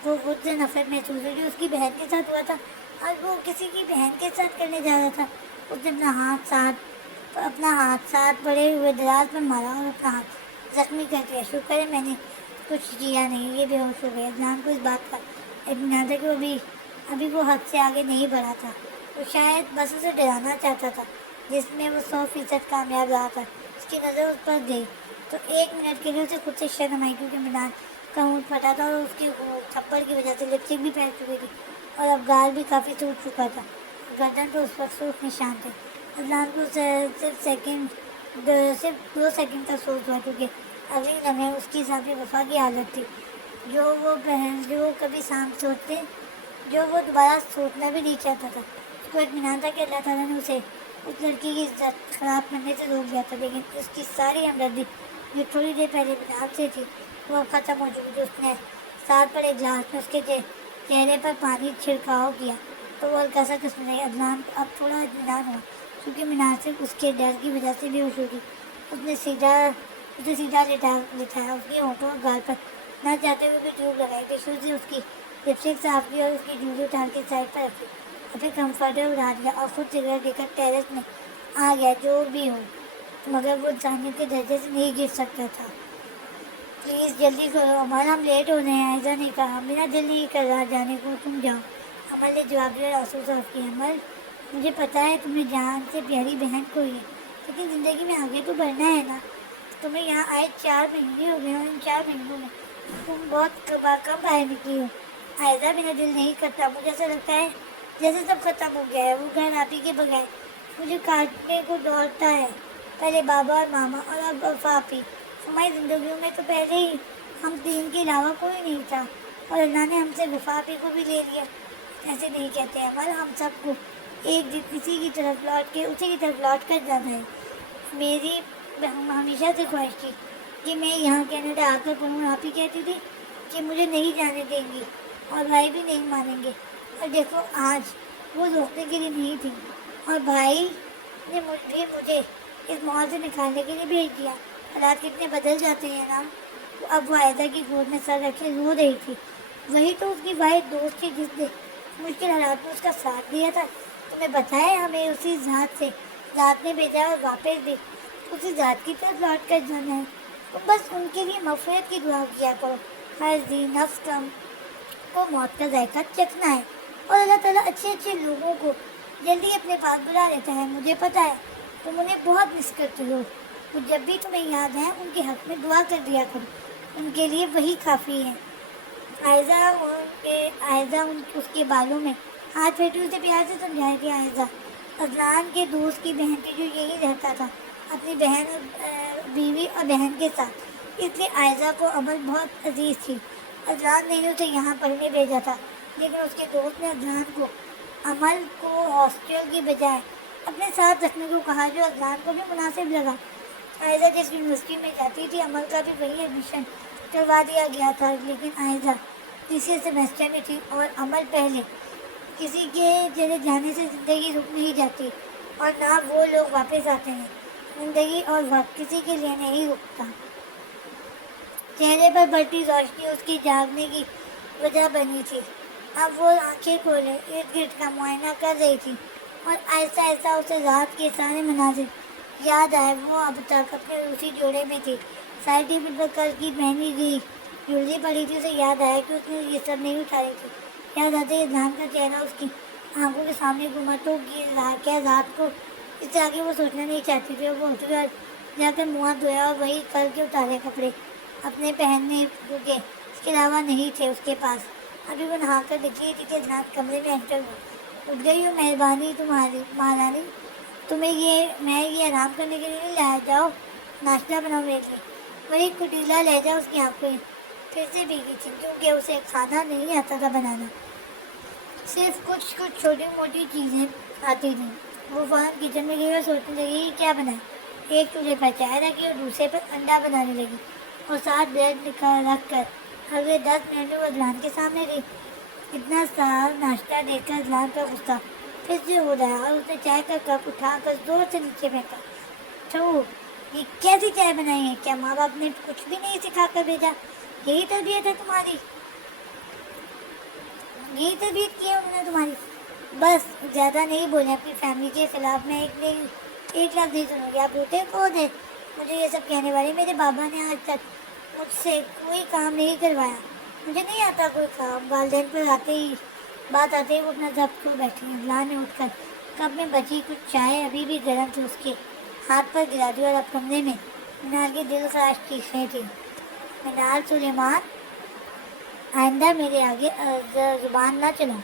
ہوئی جو اس کی بہن کے ساتھ ہوا تھا، اور وہ کسی کی بہن کے ساتھ کرنے جا رہا تھا۔ اس نے اپنا ہاتھ ساتھ بڑے ہوئے دراز پر مارا اور اپنا ہاتھ زخمی کر دیا۔ شکر ہے میں نے کچھ کیا نہیں، یہ بے ہوش ہو گیا۔ اذلان کو اس بات کا اطمینان تھا کہ وہ ابھی وہ حد سے آگے نہیں بڑھا تھا، وہ شاید بس اسے ڈرانا چاہتا تھا جس میں وہ 100% کامیاب رہا تھا۔ اس کی نظر اس پر گئی تو ایک منٹ کے لیے اسے خود سے شرم آئی، کیونکہ منال کا ہونٹ پھٹا تھا اور اس کے تھپڑ کی وجہ سے لپسٹک بھی پھیل چکی تھی اور اب گال بھی کافی ٹوٹ چکا تھا، گردن پر اس وقت سرخ نشان تھے۔ اذلان کو صرف 2 سیکنڈ کا سوچ ہوا، کیونکہ اگلی لمحے اس کی ذاتی وفا کی حالت تھی جو وہ دوبارہ سوچنا بھی نہیں چاہتا تھا۔ اس کو اطمینان تھا کہ اللہ تعالیٰ نے اسے اس لڑکی کی عزت خراب کرنے سے روک دیا تھا، لیکن اس کی ساری ہمدردی جو تھوڑی دیر پہلے منال سے تھی وہ اب ختم ہو چکی تھی۔ اس نے ساتھ پڑے گلاس میں اس کے چہرے پر پانی چھڑکاؤ کیا تو وہ ہلکا سا قسم رہی۔ اذلان اب تھوڑا اطمینان ہوا، کیونکہ منال صرف اس کے ڈر کی وجہ سے بھی ہوش ہوئی تھی۔ اسے سیدھا لٹھایا، اس کے ہونٹوں اور گال پر نہ چاہتے ہوئے بھی ٹیوب لگائی، ٹشو سے اس کی لپسٹک صاف کی اور اس کی جوتی اتار کے سائڈ پر رکھی، اور پھر کمفرٹر اڑا دیا اور خود سگریٹ لے کر ٹیرس میں آ گیا۔ جو بھی ہو، مگر وہ انسانیت کے درجے سے نہیں گر سکتا تھا۔ پلیز جلدی کرو عمر، ہم لیٹ ہو رہے ہیں۔ ایسا نہیں کہا، میرا دل نہیں کر رہا جانے کو، تم جاؤ، عمر نے جواب دیا آنسو صاف کیا۔ عمر، مجھے پتا ہے تمہیں جان سے پیاری بہن کوئی ہے، لیکن زندگی میں آگے تو بڑھنا ہے نا۔ تمہیں یہاں آئے 4 مہینے ہو گئے اور ان 4 مہینوں میں تم بہت کم باہر نکلی ہو۔ آئزہ، میرا دل نہیں کرتا، مجھے ایسا لگتا ہے جیسے سب ختم ہو گیا ہے۔ وہ گھر آپ ہی کے بغیر مجھے کاٹنے کو دوڑتا ہے، پہلے بابا اور ماما اور اب آپی۔ ہماری زندگیوں میں تو پہلے ہی ہم 3 کے علاوہ کوئی نہیں تھا، اور اللہ نے ہم سے وفا کو بھی لے لیا۔ ایسے نہیں کہتے عمر، ہم سب کو ایک دن اسی کی طرف لوٹ کر جانا ہے۔ میری ہمیشہ سے خواہش تھی کہ میں یہاں کینیڈا آ کر پڑھوں۔ آپ ہی کہتی تھی کہ مجھے نہیں جانے دیں گی اور بھائی بھی نہیں مانیں گے، اور دیکھو آج وہ روکنے کے لیے نہیں تھی، اور بھائی نے مجھے اس محل سے نکالنے کے لیے بھیج دیا۔ حالات کتنے بدل جاتے ہیں نا۔ اب وہ عائزہ کی گود میں سر رکھے رو رہی تھی۔ وہی تو اس کی واحد دوست تھی جس نے مشکل حالات میں اس کا ساتھ دیا تھا۔ تمہیں بتایا ہمیں اسی ذات نے بھیجا اور واپس بھی اسی ذات کی طرف لوٹ کر جانا ہے۔ تم بس ان کے لیے مغفرت کی دعا کیا کرو۔ ہر ذی نفس کو موت کا ذائقہ چکھنا ہے، اور اللہ تعالیٰ اچھے اچھے لوگوں کو جلدی اپنے پاس بلا لیتا ہے. مجھے پتہ ہے تم انہیں بہت مس کرتے ہو. تو جب بھی تمہیں یاد ہے ان کے حق میں دعا کر دیا کرو. ان کے لیے وہی کافی ہے. آئزہ اس کے بالوں میں ہاتھ پھیرتی اسے پیار سے سمجھائے کہ آئزہ عدنان کے دوست کی بہن کے جو یہی رہتا تھا اپنی بہن بیوی اور بہن کے ساتھ. اس لیے آئزہ کو عمل بہت عزیز تھی. عدنان نے اسے یہاں پڑھنے بھیجا تھا لیکن اس کے دوست نے عدنان کو عمل کو ہاسٹل کی بجائے اپنے ساتھ رکھنے کو کہا جو عدنان کو بھی مناسب لگا. آئزہ جس یونیورسٹی میں جاتی تھی عمل کا بھی وہی ایڈمیشن کروا دیا گیا تھا. لیکن آئزہ تیسرے سیمسٹر میں تھی اور عمل پہلے. کسی کے چلے جانے سے زندگی رک نہیں جاتی اور نہ وہ لوگ واپس آتے ہیں. زندگی اور وقت کسی کے لیے نہیں رکتا. چہرے پر بڑھتی روشنی اس کی جاگنے کی وجہ بنی تھی. اب وہ آنکھیں کھولے ارد گرد کا معائنہ کر رہی تھی اور آہستہ آہستہ اسے رات کے سارے مناظر یاد آئے. وہ اب تک اپنے روسی جوڑے میں تھی. سائڈ ٹیبل پر کل کی پہنی گئی جوڑی پڑی تھی. اسے یاد آیا کہ اس نے یہ سب نہیں اٹھائی تھی. یاد آتے ہی عدنان کا چہرہ اس کی آنکھوں کے سامنے گھوما. تو کیا رات کو اس سے آگے وہ سوچنا نہیں چاہتی تھی. وہ اٹھ کر جا کر منہ دھویا اور وہی کل کے اتارے کپڑے اپنے پہننے کے اس کے علاوہ نہیں تھے اس کے پاس. ابھی وہ نہا کر نکلی تھی کہ عدنان کمرے میں انٹر ہوا. اٹھ گئی ہو مہربانی تمہاری مہارانی. میں یہ آرام کرنے کے لیے نہیں لایا. جاؤ ناشتہ بناؤ میرے لیے. وہی کٹیلا لہجہ اس کی آنکھیں پھر سے بھیگی تھی کیونکہ اسے کھانا نہیں آتا تھا بنانا. صرف کچھ چھوٹی موٹی چیزیں آتی تھیں. وہ وہاں کچن میں گئی اور سوچنے لگی کہ کیا بنائے. ایک چولہے پر چائے رکھی اور دوسرے پر انڈا بنانے لگی اور ساتھ بریڈ رکھ کر اگلے 10 منٹ میں وہ عدنان کے سامنے رہی. اتنا سارا ناشتہ دیکھ کر عدنان کا غصہ پھر سے ہو رہا اور اس نے چائے کا کپ اٹھا کر زور سے نیچے پھینکا. تو یہ کیسی چائے بنائی ہے؟ کیا ماں باپ نے کچھ بھی نہیں سکھا کر بھیجا؟ یہی تربیت ہے تمہاری؟ یہی تربیت کی ہے انہوں نے تمہاری؟ بس زیادہ نہیں بولیں اپنی فیملی کے خلاف. میں ایک لفظ نہیں سنوں گی. آپ ہوتے کون ہیں مجھے یہ سب کہنے والے؟ میرے بابا نے آج تک مجھ سے کوئی کام نہیں کروایا. مجھے نہیں آتا کوئی کام. والدین پر بات آتے ہی وہ اپنا ضبط کر بیٹھی. عدنان نے اٹھ کر کپ میں بچی کچھ چائے ابھی بھی گرم تھی اس کے ہاتھ پر گرا دی اور اب کمرے میں منال کی دل خراش چیخیں تھی. منال سلیمان آئندہ میرے آگے زبان نہ چلاؤ.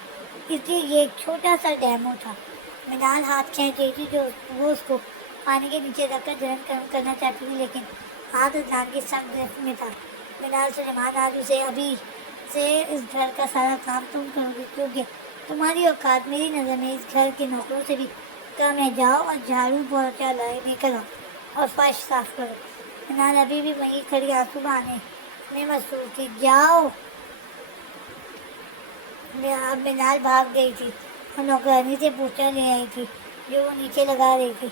اس لیے یہ ایک چھوٹا سا ڈیمو تھا. منال ہاتھ کھینچ رہی تھی جو وہ اس کو پانی کے نیچے رکھ کر جلن کم کرنا چاہتی تھی لیکن ہاتھ عدنان کی سخت گرفت میں تھا. منال سلیمان آج اسے ابھی سے اس گھر کا سارا کام تم کرو گی کیونکہ تمہاری اوقات میری نظر میں اس گھر کے نوکروں سے بھی کم ہے. جاؤ اور جھاڑو پوچھا لے کر آؤ اور فرش صاف کرو. منال ابھی بھی وہیں کھڑی آنسو بہانے میں مصروف تھی. جاؤ. منال بھاگ گئی تھی اور نوکرانی سے پوچھا لے آئی تھی جو وہ نیچے لگا رہی تھی.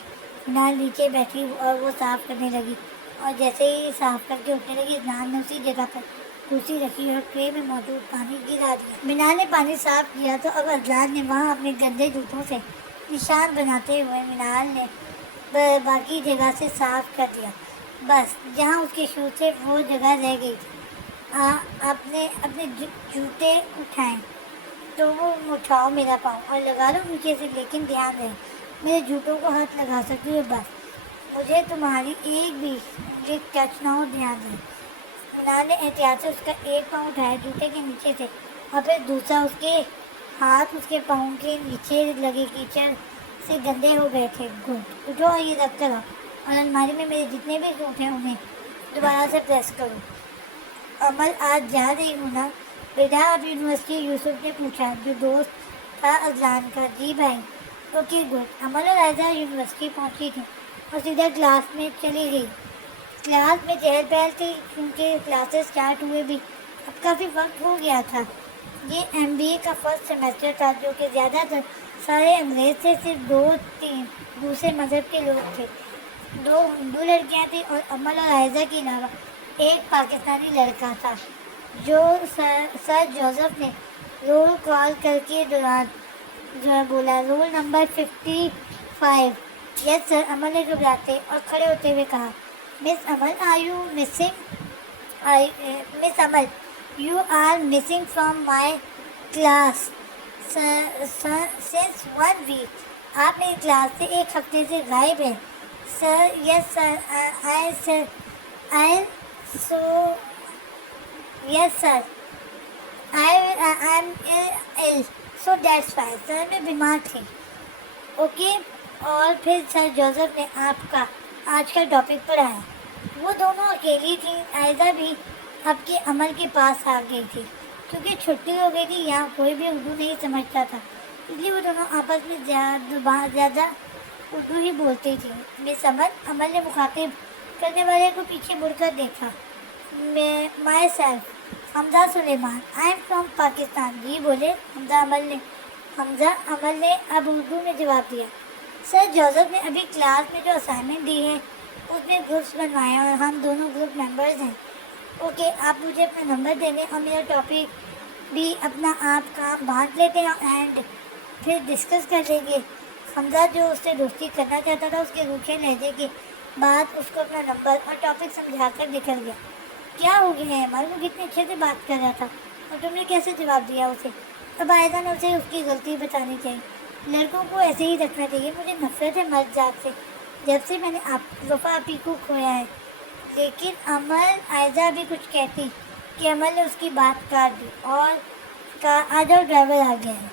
منال نیچے بیٹھی اور وہ صاف کرنے لگی اور جیسے ہی صاف کر کے اٹھنے لگی عدنان نے اسی جگہ پر کرسی رکھی اور ٹرے میں موجود پانی گرا دیا. منال نے پانی صاف کیا تو اب عدنان نے وہاں اپنے گندے جوتوں سے نشان بناتے ہوئے منال نے باقی جگہ سے صاف کر دیا. بس جہاں اس کے شوز تھے وہ جگہ رہ گئی تھی. اپنے جوتے اٹھائیں تو وہ اٹھاؤ میرا پاؤں اور لگا لو نیچے سے لیکن دھیان رہے میرے جوتوں کو ہاتھ لگا سکتی ہو. بس مجھے تمہاری ایک بھی ٹچ نہ ہو. دھیان رہے. منال نے احتیاط سے اس کا ایک پاؤں اٹھایا جوتے کے نیچے سے اور پھر دوسرا. اس کے ہاتھ اس کے پاؤں کے نیچے لگے کیچڑ سے گندے ہو گئے تھے. گڈ. اٹھو اور یہ رکھ کر آؤ اور الماری میں میرے جتنے بھی سوٹ ہیں انہیں دوبارہ سے پریس کرو. عمل آج جا رہی ہوں نا بیٹا؟ اب یونیورسٹی یوسف نے پوچھا جو دوست تھا عدنان کا. جی بھائی. Okay good. عمل اور آئزہ یونیورسٹی پہنچی تھی اور سیدھا کلاس میں چلی گئی. کلاس میں چہل پہل تھی کیونکہ کلاسز اسٹارٹ ہوئے بھی اب کافی وقت ہو گیا تھا. یہ MBA کا فرسٹ سیمسٹر تھا جو کہ زیادہ تر سارے انگریز تھے. صرف 2-3 دوسرے مذہب کے لوگ تھے. 2 ہندو لڑکیاں تھیں اور عمل اور آئزہ کے علاوہ ایک پاکستانی لڑکا تھا جو سر جوزف نے رول کال کر کے دوران جو ہے بولا رول نمبر 55. یس سر. عمل نے گھبراتے اور کھڑے ہوتے ہوئے کہا. مس عمل are you missing? Miss Amal you are missing from my class. since 1 week. آپ میری کلاس سے 1 ہفتے سے غائب ہیں. Sir yes sir I so yes sir I am ill so that's why. Sir میں بیمار تھی. اوکے. اور پھر سر جوزف نے آپ کا آج کا ٹاپک پڑھایا. وہ دونوں اکیلی تھیں. عائزہ بھی آپ کے عمل کے پاس آ گئی تھی کیونکہ چھٹی ہو گئی تھی. یہاں کوئی بھی اردو نہیں سمجھتا تھا اس لیے وہ دونوں آپس میں زیادہ اردو ہی بولتی تھی. مس عمل نے مخاطب کرنے والے کو پیچھے مڑ کر دیکھا. Myself Hamza Suleman I am from Pakistan. جی بولے حمزہ عمل نے اب اردو میں جواب دیا. سر جوزف نے ابھی کلاس میں جو اسائنمنٹ دی ہے اس میں گروپس بنوائے اور ہم دونوں گروپ ممبرز ہیں. اوکے. آپ مجھے اپنا نمبر دے دیں اور میرا ٹاپک بھی اپنا آپ کام بانٹ لیتے ہیں اینڈ پھر ڈسکس کر لیں گے. حمزہ جو اس سے دوستی کرنا چاہتا تھا اس کے روکھے لہجے کے بعد اس کو اپنا نمبر اور ٹاپک سمجھا کر نکل گیا. کیا ہو گیا ہے عمل؟ وہ کتنے اچھے سے بات کر رہا تھا اور تم نے کیسے جواب دیا اسے؟ اب عائزہ نے اسے اس کی غلطی بتانی چاہیے. لڑکوں کو ایسے ہی رکھنا چاہیے. مجھے نفرت ہے مرد ذات سے جب سے میں نے وفا آپی کو کھویا ہے. لیکن عائزہ بھی کچھ کہتی کہ عمل نے اس کی بات کاٹ دی اور کہا آ جاؤ ڈرائیور آ گیا ہے.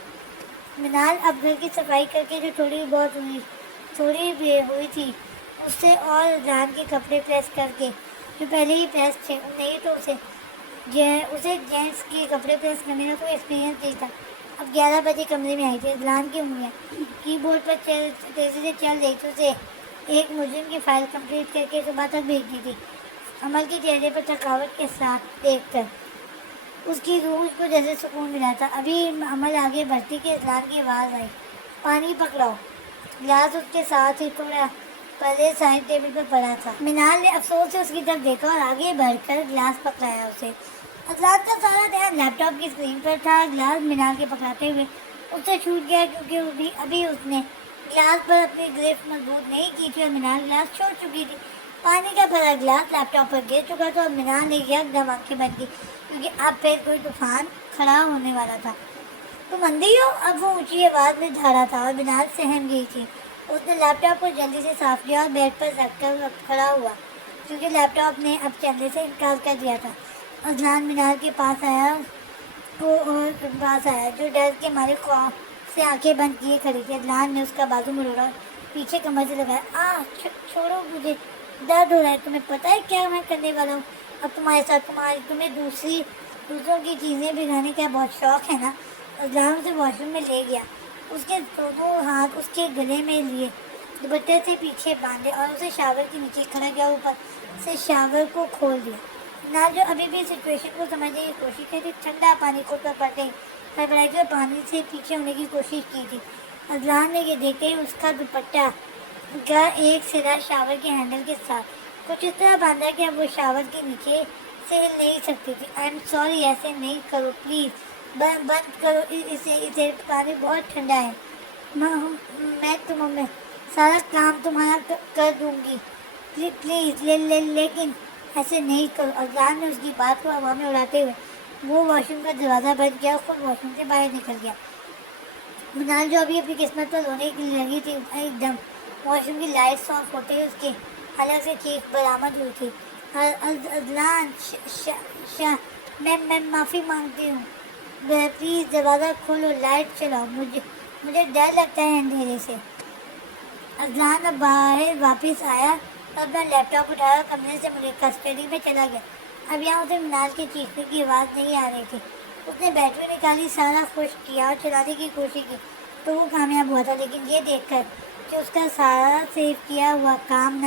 منال اب گھر کی صفائی کر کے جو تھوڑی بھی ہوئی تھی اس سے اور ران کے کپڑے پریس کر کے جو پہلے ہی پریس تھے نہیں تو اسے جینٹس کے کپڑے پریس کرنے کا کوئی ایکسپیرینس نہیں تھا. اب 11 بجے کمرے میں آئی تھی. ران کی انگلیاں کی بورڈ پر تیزی سے چل رہی تھی. اسے ایک مجرم کی فائل کمپلیٹ کر کے صبح تک بھیج دی تھی. عمل کے چہرے پر تھکاوٹ کے ساتھ دیکھ کر اس کی روح کو جیسے سکون ملا تھا. ابھی عمل آگے بڑھتی کہ اذلان کی آواز آئی. پانی پکڑاؤ. گلاس اس کے ساتھ ہی تھوڑا پہلے سائڈ ٹیبل پر پڑا تھا. منال نے افسوس سے اس کی طرف دیکھا اور آگے بڑھ کر گلاس پکڑایا اسے. اذلان کا سارا دھیان لیپ ٹاپ کی اسکرین پر تھا. گلاس منال کے پکڑاتے ہوئے اس سے چھوٹ گیا کیونکہ ابھی اس نے گلاس پر اپنی گرفت مضبوط نہیں کی تھی اور منال گلاس چھوڑ چکی تھی. پانی کا بھرا گلاس لیپ ٹاپ پر گر چکا تھا اور منال نے یکدم آنکھیں بند کی کیونکہ اب پھر کوئی طوفان کھڑا ہونے والا تھا. تم اندھی ہو؟ اب وہ اونچی آواز میں جھاڑا تھا اور منال سہم گئی تھی. اس نے لیپ ٹاپ کو جلدی سے صاف کیا اور بیڈ پر رکھ کر کھڑا ہوا کیونکہ لیپ ٹاپ نے اب چلنے سے انکار کر دیا تھا. اذلان منال کے پاس آیا جو ڈر کے مارے خوف سے آنکھیں بند کیے کھڑی تھی. اذلان نے اس کا بازو مروڑا اور پیچھے کمر سے لگایا. چھوڑو مجھے درد ہو رہا ہے. تمہیں پتہ ہے کیا میں کرنے والا ہوں اب تمہارے ساتھ؟ تمہیں دوسروں کی چیزیں بگانے کا بہت شوق ہے نا. اذلان اسے واش روم میں لے گیا. اس کے دونوں ہاتھ اس کے گلے میں لیے دوپٹے سے پیچھے باندھے اور اسے شاور کے نیچے کھڑا کیا. اوپر سے شاور کو کھول دیا. نہ جو ابھی بھی سچویشن کو سمجھنے کی کوشش کی تھی ٹھنڈا پانی کو پڑھائی اور پانی سے پیچھے ہونے کی کوشش کی تھی. اذلان نے یہ دیکھتے ہی اس کا دوپٹہ کا ایک سرا شاور کے ہینڈل کے ساتھ کچھ اس طرح باندھا کہ اب وہ شاور کے نیچے سے ہل نہیں سکتی تھی. I am sorry. ایسے نہیں کرو پلیز. بند کرو اسے. پانی بہت ٹھنڈا ہے. میں تمہیں سارا کام تمہارا کر دوں گی پلیز. لیکن ایسے نہیں کرو. اذلان نے اس کی بات کو ہوا میں اڑاتے ہوئے وہ واش روم کا دروازہ بند کیا اور خود واش روم سے باہر نکل گیا. منال جو ابھی اپنی قسمت پر رونے کے لیے لگی تھی ایک دم واش روم کی لائٹس آف ہوتے ہوئے اس کے الگ سے چیخ برآمد ہوئی تھی. اذلان میں معافی مانگتی ہوں. پلیز دروازہ کھولو. لائٹ چلاؤ. مجھے ڈر لگتا ہے اندھیرے سے. اذلان اب باہر واپس آیا اور اپنا لیپ ٹاپ اٹھایا کمرے سے مجھے کسٹڈی میں چلا گیا. اب یہاں اسے منال کے چیخنے کی آواز نہیں آ رہی تھی. اس نے بیٹری نکالی سارا خشک کیا اور چلانے کی کوشش کی تو وہ کامیاب ہوا تھا. لیکن یہ دیکھ کر کہ اس کا سارا سیو کیا ہوا کام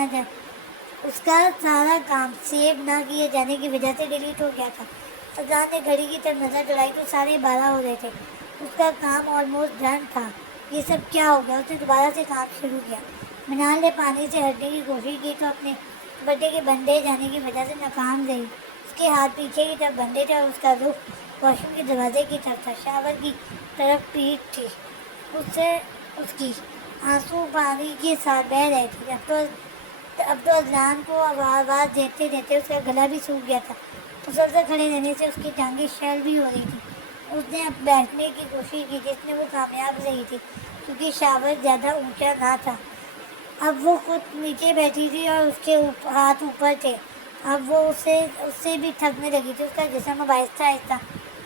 سیو نہ کیے جانے کی وجہ سے ڈیلیٹ ہو گیا تھا. اذلان نے گھڑی کی طرف نظر دوڑائی تو 12:30 ہو رہے تھے. اس کا کام آلموسٹ ڈن تھا. یہ سب کیا ہو گیا؟ اس نے دوبارہ سے کام شروع کیا. منال نے پانی سے ہٹنے کی کوشش کی تو اپنے بٹے کے بندے جانے کی وجہ سے ناکام رہی. اس کے ہاتھ پیچھے کی طرف بندے تھے اور اس کا رخ واش روم کے دروازے کی طرف تھا. شاور کی طرف پیٹ تھی. اس کی آنسو پانی کے ساتھ بہہ رہے تھے. اب تو اذلان کو آواز دیتے دیتے اس کا گلا بھی سوکھ گیا تھا. مسلسل کھڑے رہنے سے اس کی ٹانگیں شیل بھی ہو رہی تھی. اس نے اب بیٹھنے کی کوشش کی جس میں وہ کامیاب رہی تھی کیونکہ شاور زیادہ اونچا نہ تھا۔ اب وہ خود نیچے بیٹھی تھی اور اس کے ہاتھ اوپر تھے۔ اب وہ اس سے بھی تھکنے لگی تھی۔ اس کا جسم اب آہستہ آہستہ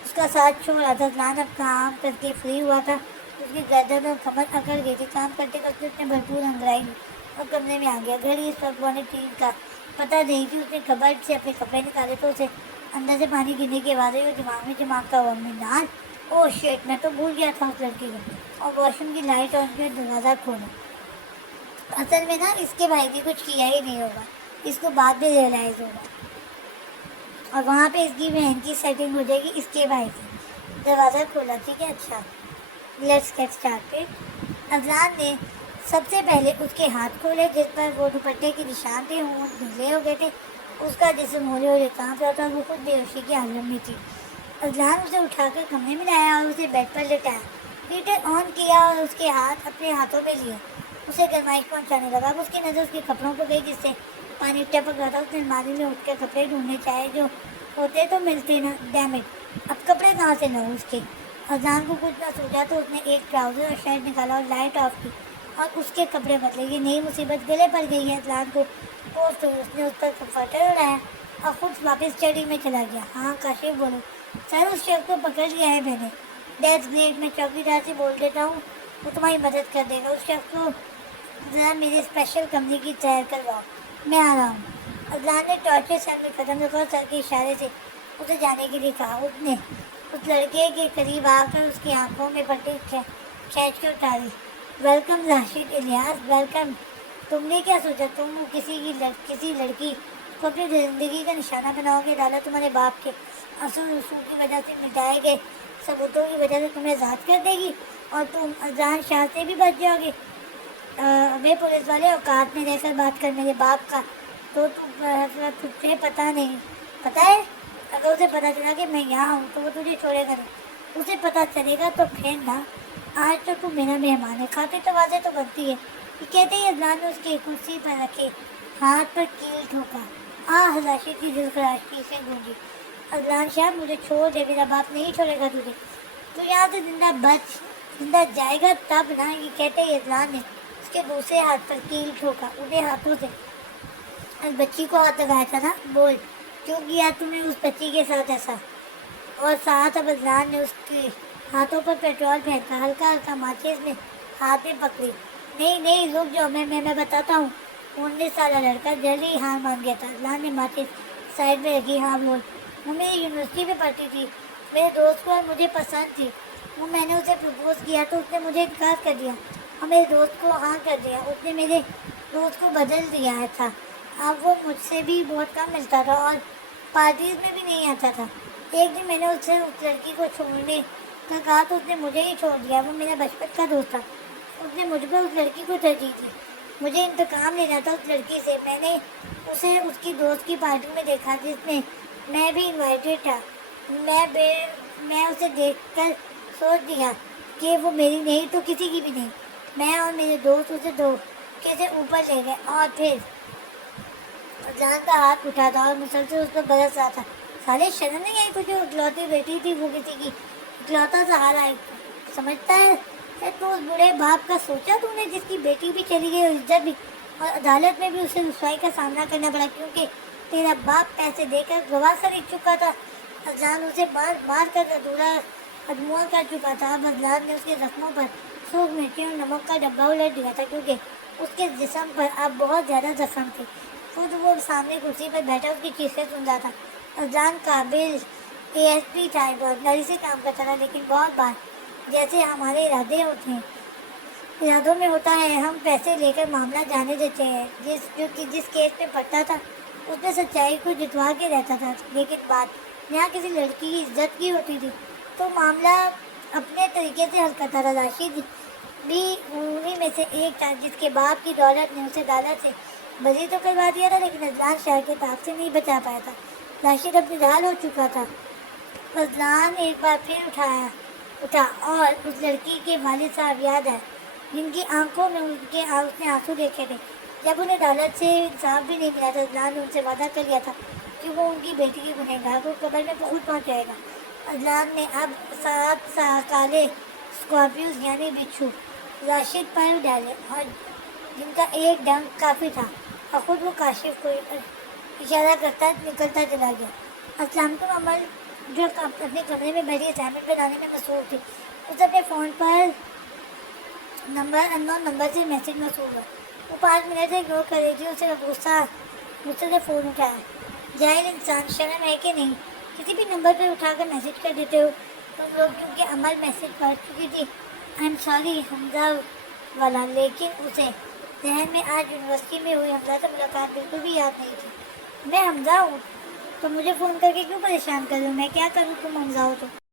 اس کا ساتھ چھوڑ رہا تھا۔ اذلان اب کام کر کے فری ہوا تھا۔ اس کی گردن اور کمر اکڑ گئی تھی۔ کام کرتے کرتے اس نے بھرپور انگڑائی لی اور کمرے میں آ گیا۔ گھڑی اس وقت 1:03 کا پتہ نہیں تھی۔ اس نے کبرڈ سے اپنے کپڑے نکالے تو اسے اندر سے پانی گرنے کی آواز آئی اور دماغ میں چمکتا ہوا مینار، او شیٹ، میں تو بھول گیا تھا اس لڑکی کو، اور واش روم کی لائٹ آن کر دروازہ کھولا۔ اصل میں نا اس کے بھائی نے کچھ کیا ہی نہیں ہوگا، اس کو بعد میں ریئلائز ہوگا، اور وہاں پہ اس کی بہن کی سیٹنگ ہو جائے گی اس کے بھائی کی۔ دروازہ کھولا، ٹھیک ہے، اچھا لیٹس گیٹ اسٹارٹڈ۔ اذلان نے سب سے پہلے اس کے ہاتھ کھولے جس پر وہ دوپٹے کے نشان تھے، وہ ڈھیلے ہو گئے تھے۔ اس کا جسم ہولے ہولے کانپ رہا تھا، وہ خود بے ہوشی کی حالت میں تھی۔ اذلان اسے اٹھا کر کمرے میں لایا اور اسے بیڈ پر لٹایا، ہیٹر آن کیا اور اس کے ہاتھ اپنے ہاتھوں میں لیے اسے گرمائش پہنچانے لگا۔ اب اس کی نظر اس کے کپڑوں پہ گئی جس سے پانی ٹپک رہا تھا۔ اس نے الماری میں اٹھ کر کپڑے ڈھونڈنے چاہے، جو ہوتے تو ملتے نہ، ڈیم اٹ، اب کپڑے کہاں سے لاؤں اس کے۔ اذلان کو کچھ نہ سوچا تو اس نے ایک ٹراؤزر اور شرٹ نکالا اور لائٹ آف کی اور اس کے کپڑے بدلے۔ یہ نئی مصیبت گلے پڑ گئی ہے، اذلان کو پوسٹ ہوئی۔ اس نے اس پر کمفرٹر اڑایا اور خود واپس چڑھی میں چلا گیا۔ ہاں کاشف بولو سر، اس شخص کو پکڑ لیا ہے میں نے۔ دیٹس گریٹ، میں چوکیدار سے بول دیتا ہوں، وہ تمہاری مدد کر دے گا۔ اس شخص کو ذرا میری اسپیشل کمپنی کی سیر کرواؤ، میں آ رہا ہوں۔ اذلان نے ٹارچر سر میں قدم رکھا اور سر کے اشارے سے اسے جانے کے لیے کہا۔ اس نے اس لڑکے کے قریب آ کر اس کی آنکھوں میں پٹی کھینچ کے اتاری۔ Welcome Rashid Ilyas, welcome. تم نے کیا سوچا تم کسی لڑکی کو اپنی زندگی کا نشانہ بناؤ گے؟ عدالت تمہارے باپ کے اصول رسوم کی وجہ سے مٹائے گئے ثبوتوں کی وجہ سے تمہیں آزاد کر دے گی اور تم اذان شاہ سے بھی بچ جاؤ گے۔ وہ پولیس والے اوقات میں رہ کر بات کر میرے باپ کا تو تجھے پتہ نہیں، پتہ ہے اگر اسے پتہ چلا کہ میں یہاں ہوں تو وہ تجھے چھوڑے گا نہیں۔ اسے پتہ چلے گا تو پھر نا، آج تو تم میرا مہمان ہے، خاطر تواضع تو بنتی ہے۔ یہ کہتے ہی اذلان نے اس کی کرسی پر رکھے ہاتھ پر کیل ٹھوکا۔ راشد کی دل خراشی سے گونجی۔ اذلان شاہ، مجھے چھوڑ دے، میرا باپ نہیں چھوڑے گا تجھے، تو یہاں سے زندہ جائے گا تب نا۔ یہ کہتے ہی اذلان نے اس کے دوسرے ہاتھ پر کیل ٹھوکا، انہیں ہاتھوں سے اس بچی کو ہاتھ لگایا تھا نا، بول کیوں کیا تم نے اس بچی کے ساتھ ایسا؟ اور ساتھ اب اذلان نے اس کے ہاتھوں پر پیٹرول پھینکا، ہلکا ہلکا ماچس میں ہاتھ میں پکڑی۔ نہیں رک جاؤ، میں بتاتا ہوں۔ 19 سالہ لڑکا جلدی ہار مان گیا تھا۔ اذلان نے ماچس سائڈ میں رکھی۔ ہاں بول۔ وہ میری یونیورسٹی میں پڑھتی تھی، میرے دوست کو اور مجھے پسند تھی۔ وہ میں نے اسے پرپوز کیا تو اس نے مجھے انکار کر دیا اور میرے دوست کو ہاں کر دیا۔ اس نے میرے دوست کو بدل دیا تھا۔ اب وہ مجھ سے بھی بہت کم ملتا تھا اور پارٹیز میں بھی نہیں آتا تھا۔ ایک دن میں نے اس سے اس لڑکی کو چھوڑنے کا کہا تو اس نے مجھے ہی چھوڑ دیا۔ وہ میرا بچپن کا دوست تھا، اس نے مجھ پر اس لڑکی کو ترجیح دی۔ مجھے انتقام لینا تھا اس لڑکی سے۔ میں نے اسے اس کی دوست کی پارٹی میں دیکھا جس میں میں بھی انوائٹڈ تھا۔ میں اسے دیکھ کر سوچ دیا کہ وہ میری نہیں تو کسی کی بھی نہیں۔ میں اور میرے دوست اسے دھوکے سے اوپر لے گئے اور پھر اذلان کا ہاتھ اٹھا تھا اور مسلسل اس پر برس رہا تھا۔ سالے شرم نہیں آئی تجھے؟ اکلوتی بیٹی تھی وہ، کسی کی اکلوتا سہارا ہے، سمجھتا ہے تو اس بڑے باپ کا سوچا تو نے جس کی بیٹی بھی چلی گئی اور عزت بھی، اور عدالت میں بھی اسے رسوائی کا سامنا کرنا پڑا کیونکہ تیرا باپ پیسے دے کر گواہ خرید چکا تھا۔ اذلان اسے مار کر ادھورا ادموا کر چکا تھا۔ اب اذلان نے اس کے زخموں پر سوکھ مرچی اور نمک کا ڈبہ الٹ دیا تھا کیونکہ اس کے جسم پر اب بہت زیادہ زخم تھے۔ خود وہ سامنے کرسی پر بیٹھا اس کی چیخیں سن رہا تھا۔ اذلان قابل ASP تھا، ایمانداری سے کام کرتا تھا، لیکن بہت بار جیسے ہمارے ارادے ہوتے ہیں، ارادوں میں ہوتا ہے، ہم پیسے لے کر معاملہ جانے دیتے ہیں۔ جس کیس میں پڑتا تھا اس میں سچائی کو جتوا کے رہتا تھا، لیکن بات یہاں کسی لڑکی کی عزت کی ہوتی تھی تو معاملہ اپنے طریقے سے حل کرتا تھا۔ راشد بھی انہی میں سے ایک تھا جس کے باپ کی دولت نے اسے عدالت سے بری تو کروا دیا تھا، لیکن اذلان شہر کے تاپ سے نہیں بچا پایا تھا۔ راشد اپنی ڈھال ہو چکا تھا۔ اذلان ایک بار پھر اٹھا اور اس لڑکی کے والد صاحب یاد ہے جن کی آنکھوں میں اس نے آنسو دیکھے تھے جب انہیں عدالت سے انصاف بھی نہیں ملا تھا۔ اذلان نے ان سے وعدہ کر لیا تھا کہ وہ ان کی بیٹی کی گنہگار کو قبر میں خود پہنچائے گا۔ اذلان نے اب 7 کالے اسکارپیوز یعنی بچھو راشد پر ڈالے اور جن کا ایک ڈنک کافی تھا، اور خود وہ کاشف کو اشارہ کرتا نکلتا چلا گیا۔ السلام علیکم عمر جو اپنے کمرے میں بیٹھی اسائنمنٹ بنانے میں مصروف تھی، اس اپنے فون پر انون نمبر سے میسج موصول ہوا۔ وہ 5 منٹ سے اگنور کر رہی تھی، اسے غصے سے فون اٹھایا۔ جاہل انسان، شرم ہے کہ نہیں؟ کسی بھی نمبر پہ اٹھا کر میسج کر دیتے ہو تم لوگ، کیونکہ عمر میسج پڑھ چکی تھی۔ آئی ایم سوری حمزہ والا، لیکن اسے ذہن میں آج یونیورسٹی میں ہوئی حمزہ سے ملاقات بالکل بھی یاد نہیں تھی۔ میں حمزہ ہوں، تو مجھے فون کر کے کیوں پریشان کر رہی ہوں؟ میں کیا کروں تم حمزہ ہو تو؟